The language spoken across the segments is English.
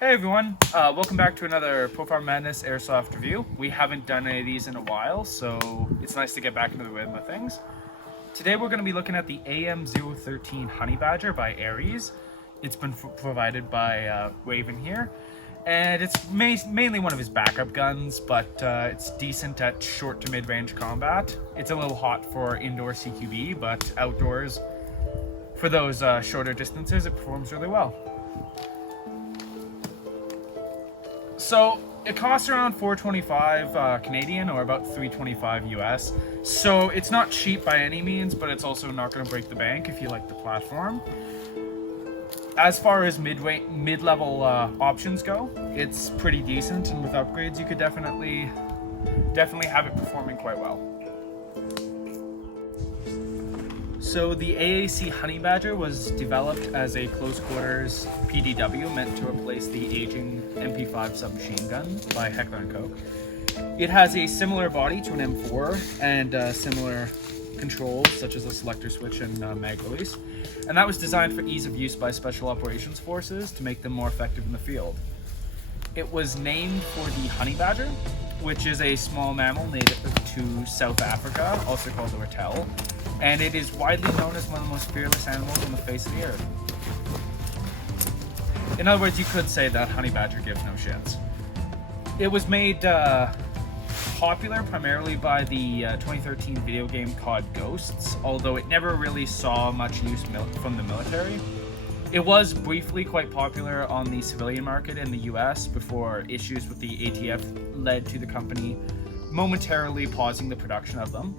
Hey everyone, welcome back to another Profile Madness Airsoft review. We haven't done any of these in a while, so it's nice to get back into the rhythm of things. Today we're going to be looking at the AM-013 Honey Badger by Ares. It's been provided by Raven here, and it's mainly one of his backup guns, but it's decent at short to mid-range combat. It's a little hot for indoor CQB, but outdoors, for those shorter distances, it performs really well. So it costs around $425 Canadian, or about $325 US. So it's not cheap by any means, but it's also not going to break the bank if you like the platform. As far as mid-level options go, it's pretty decent, and with upgrades you could definitely have it performing quite well. So the AAC Honey Badger was developed as a close quarters PDW meant to replace the aging MP5 submachine gun by Heckler & Koch. It has a similar body to an M4 and similar controls such as a selector switch and mag release, and that was designed for ease of use by special operations forces to make them more effective in the field. It was named for the honey badger, which is a small mammal native to South Africa, also called the ratel, and it is widely known as one of the most fearless animals on the face of the earth. In other words, you could say that honey badger gives no shits. It was made popular primarily by the 2013 video game called Ghosts, although it never really saw much use from the military. It was briefly quite popular on the civilian market in the US before issues with the ATF led to the company momentarily pausing the production of them.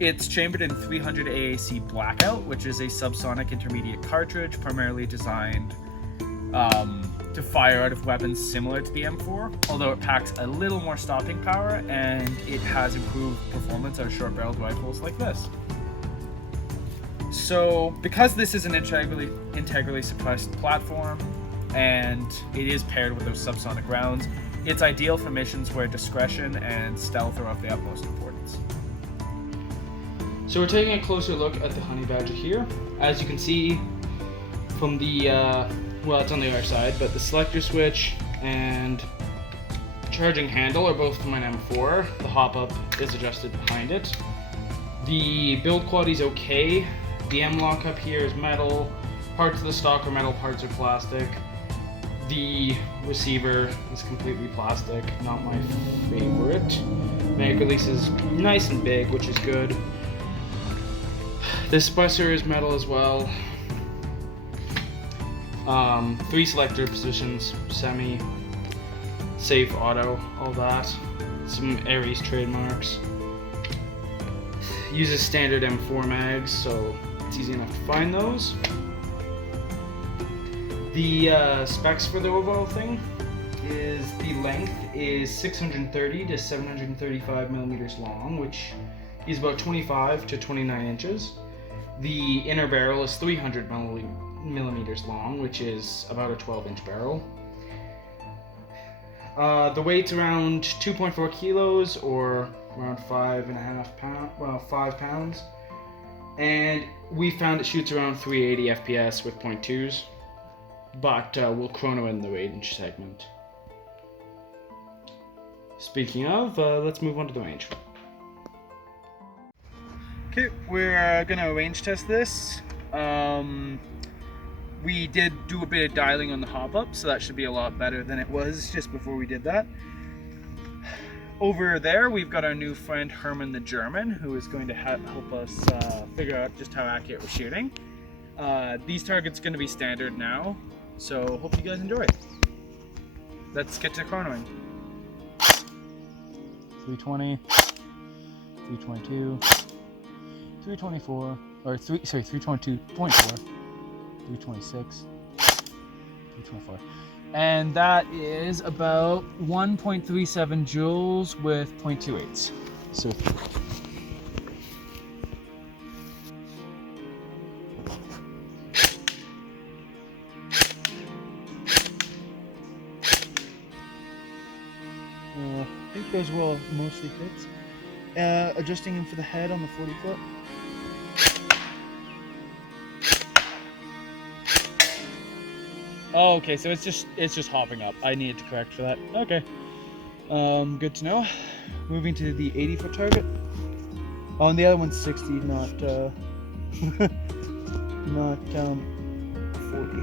It's chambered in 300 AAC Blackout, which is a subsonic intermediate cartridge primarily designed to fire out of weapons similar to the M4, although it packs a little more stopping power and it has improved performance out of short-barreled rifles like this. So, because this is an integrally suppressed platform and it is paired with those subsonic rounds, it's ideal for missions where discretion and stealth are of the utmost importance. So we're taking a closer look at the Honey Badger here. As you can see from the, well, it's on the other side, but the selector switch and charging handle are both from an M4. The hop-up is adjusted behind it. The build quality is okay. The M-lock up here is metal. Parts of the stock are metal, parts are plastic. The receiver is completely plastic, not my favorite. Mag release is nice and big, which is good. The suppressor is metal as well. 3 selector positions, semi, safe, auto, all that. Some Ares trademarks. Uses standard M4 mags, so it's easy enough to find those. The specs for the overall thing is the length is 630 to 735 millimeters long, which is about 25 to 29 inches. The inner barrel is 300 millimeters long, which is about a 12-inch barrel. The weight's around 2.4 kilos, or around 5 pounds. And we found it shoots around 380 FPS with .2s, but we'll chrono in the range segment. Speaking of, let's move on to the range. Okay, we're gonna range test this. We did do a bit of dialing on the hop-up, so that should be a lot better than it was just before we did that. Over there, we've got our new friend Herman the German, who is going to help us figure out just how accurate we're shooting. These targets are going to be standard now, so hope you guys enjoy it. Let's get to chronoing. 320, 322, 324, or 322.4, 326, 324. And that is about 1.37 joules with 0.28. So I think those will mostly fit. Adjusting him for the head on the 40 foot. Oh, okay, so it's just hopping up. I needed to correct for that. Okay. Good to know. Moving to the 80-foot target. Oh, and the other one's 60, not not 40.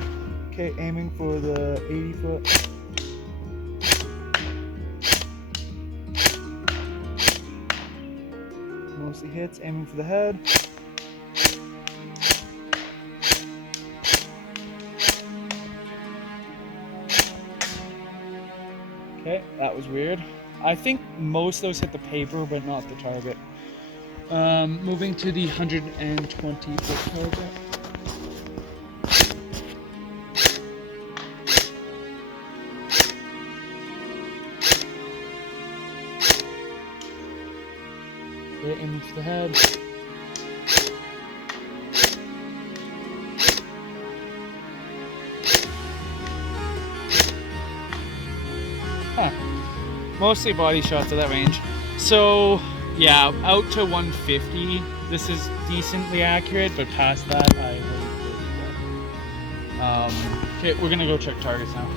Okay, aiming for the 80-foot. Mostly hits, aiming for the head. Okay, that was weird. I think most of those hit the paper, but not the target. Moving to the 120-foot target. Okay, aiming for the head. Huh. Mostly body shots at that range. So yeah, out to 150, this is decently accurate, but past that, I really okay, we're gonna go check targets now.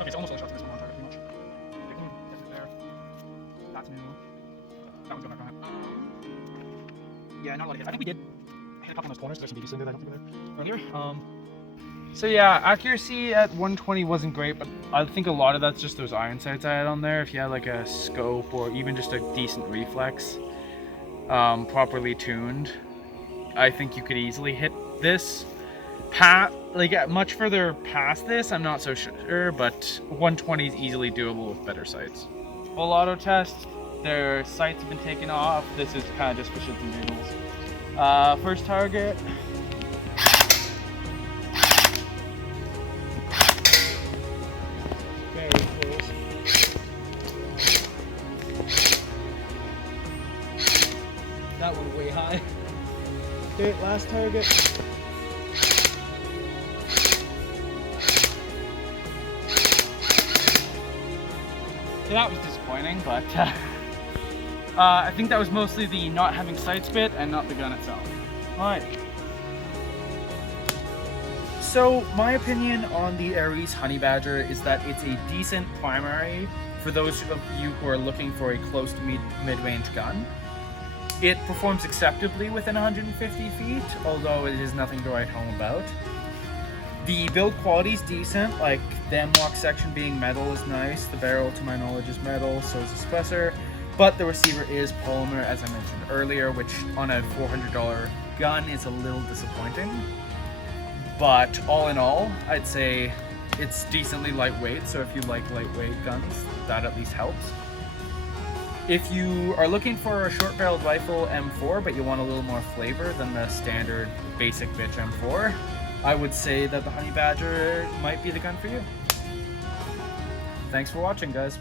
Okay, so almost all the shots in this one on target, pretty much. There. That's new. That one's going back on it. Yeah, not a lot of hits. I think we did hit a couple on those corners. There's some babies in there that I don't think were there earlier. So yeah, accuracy at 120 wasn't great, but I think a lot of that's just those iron sights I had on there. If you had like a scope or even just a decent reflex, properly tuned, I think you could easily hit this. Like much further past this, I'm not so sure, but 120 is easily doable with better sights. Full auto test, their sights have been taken off. This is kind of just for shits and giggles. First target. Very close. That one way high. Okay, last target. So that was disappointing, but I think that was mostly the not having sights bit and not the gun itself. Alright. So my opinion on the AAC Honey Badger is that it's a decent primary for those of you who are looking for a close to mid-range gun. It performs acceptably within 150 feet, although it is nothing to write home about. The build quality is decent, like the M-lock section being metal is nice, the barrel to my knowledge is metal, so is the suppressor, but the receiver is polymer as I mentioned earlier, which on a $400 gun is a little disappointing. But all in all, I'd say it's decently lightweight, so if you like lightweight guns, that at least helps. If you are looking for a short-barreled rifle M4, but you want a little more flavor than the standard basic bitch M4, I would say that the Honey Badger might be the gun for you. Thanks for watching, guys.